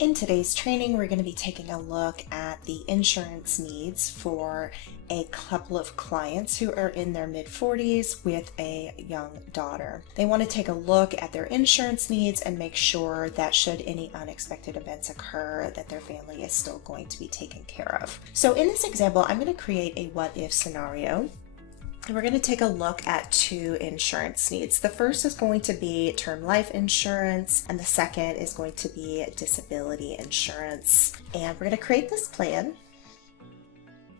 In today's training, we're going to be taking a look at the insurance needs for a couple of clients who are in their mid-40s with a young daughter. They want to take a look at their insurance needs and make sure that should any unexpected events occur, that their family is still going to be taken care of. So in this example, I'm going to create a what-if scenario. And we're going to take a look at two insurance needs. The first is going to be term life insurance, and the second is going to be disability insurance. And we're going to create this plan.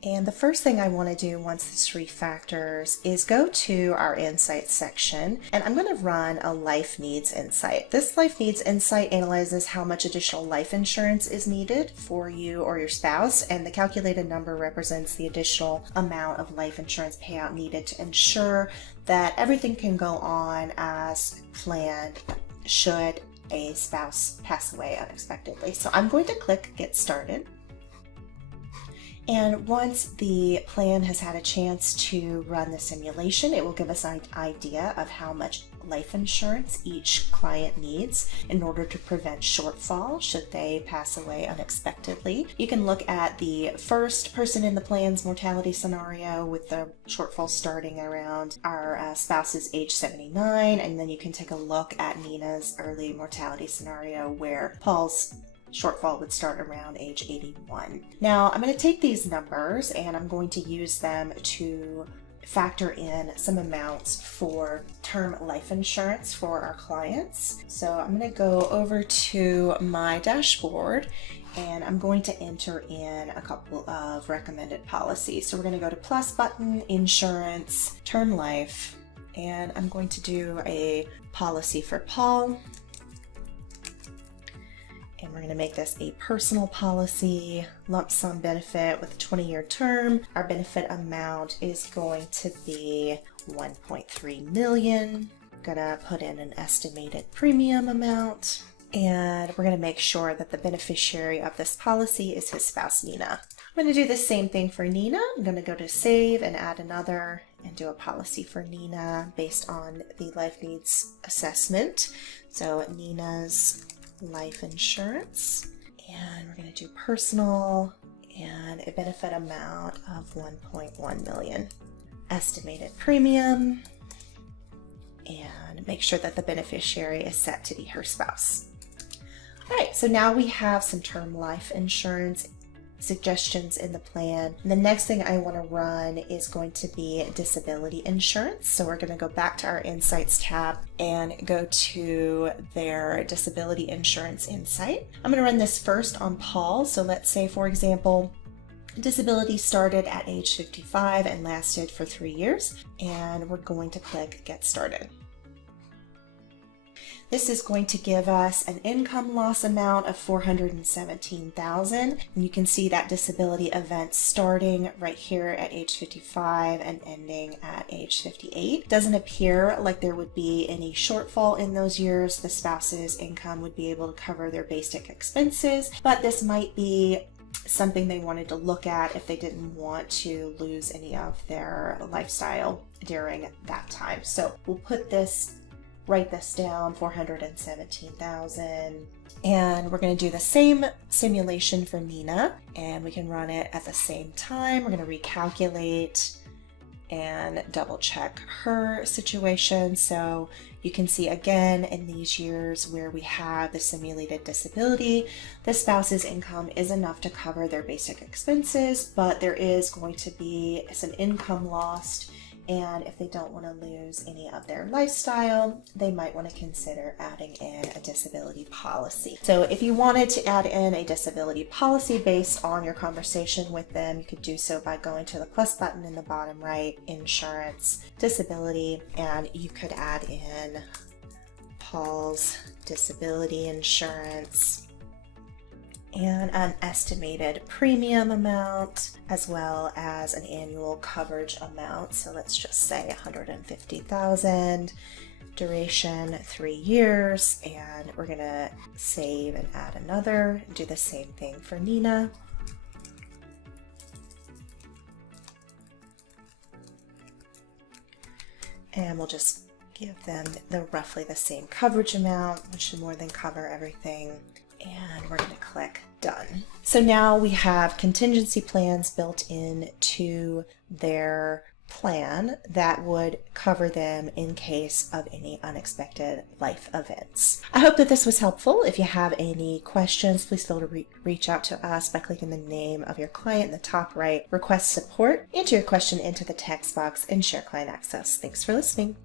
And the first thing I want to do once this refactors is go to our insights section, and I'm going to run a life needs insight. This life needs insight analyzes how much additional life insurance is needed for you or your spouse, and the calculated number represents the additional amount of life insurance payout needed to ensure that everything can go on as planned should a spouse pass away unexpectedly. So I'm going to click Get Started. And once the plan has had a chance to run the simulation, it will give us an idea of how much life insurance each client needs in order to prevent shortfall should they pass away unexpectedly. You can look at the first person in the plan's mortality scenario with the shortfall starting around our spouse's age 79, and then you can take a look at Nina's early mortality scenario where Paul's shortfall would start around age 81. Now I'm going to take these numbers and I'm going to use them to factor in some amounts for term life insurance for our clients. So I'm going to go over to my dashboard and I'm going to enter in a couple of recommended policies. So we're going to go to plus button, insurance, term life, and I'm going to do a policy for Paul. And we're going to make this a personal policy, lump sum benefit with a 20-year term. Our benefit amount is going to be $1.3 million. I'm going to put in an estimated premium amount. And we're going to make sure that the beneficiary of this policy is his spouse, Nina. I'm going to do the same thing for Nina. I'm going to go to Save and add another and do a policy for Nina based on the life needs assessment. So Nina's life insurance, and we're going to do personal and a benefit amount of $1.1 million. Estimated premium, and make sure that the beneficiary is set to be her spouse. All right, so now we have some term life insurance suggestions in the plan. And the next thing I want to run is going to be disability insurance. So we're going to go back to our Insights tab and go to their disability insurance insight. I'm going to run this first on Paul. So let's say, for example, disability started at age 55 and lasted for 3 years. And we're going to click Get Started. This is going to give us an income loss amount of $417,000. And you can see that disability event starting right here at age 55 and ending at age 58. Doesn't appear like there would be any shortfall in those years. The spouse's income would be able to cover their basic expenses, but this might be something they wanted to look at if they didn't want to lose any of their lifestyle during that time. So we'll write this down, 417,000. And we're going to do the same simulation for Nina, and we can run it at the same time. We're going to recalculate and double check her situation. So you can see again in these years where we have the simulated disability, the spouse's income is enough to cover their basic expenses, but there is going to be some income lost. And if they don't want to lose any of their lifestyle, they might want to consider adding in a disability policy. So if you wanted to add in a disability policy based on your conversation with them, you could do so by going to the plus button in the bottom right, insurance, disability, and you could add in Paul's disability insurance and an estimated premium amount, as well as an annual coverage amount. So let's just say 150,000, duration 3 years, and we're gonna save and add another, do the same thing for Nina. And we'll just give them roughly the same coverage amount, which should more than cover everything. And we're going to click Done. So now we have contingency plans built into their plan that would cover them in case of any unexpected life events. I hope that this was helpful. If you have any questions, please feel free to reach out to us by clicking the name of your client in the top right, request support, enter your question into the text box, and share client access. Thanks for listening.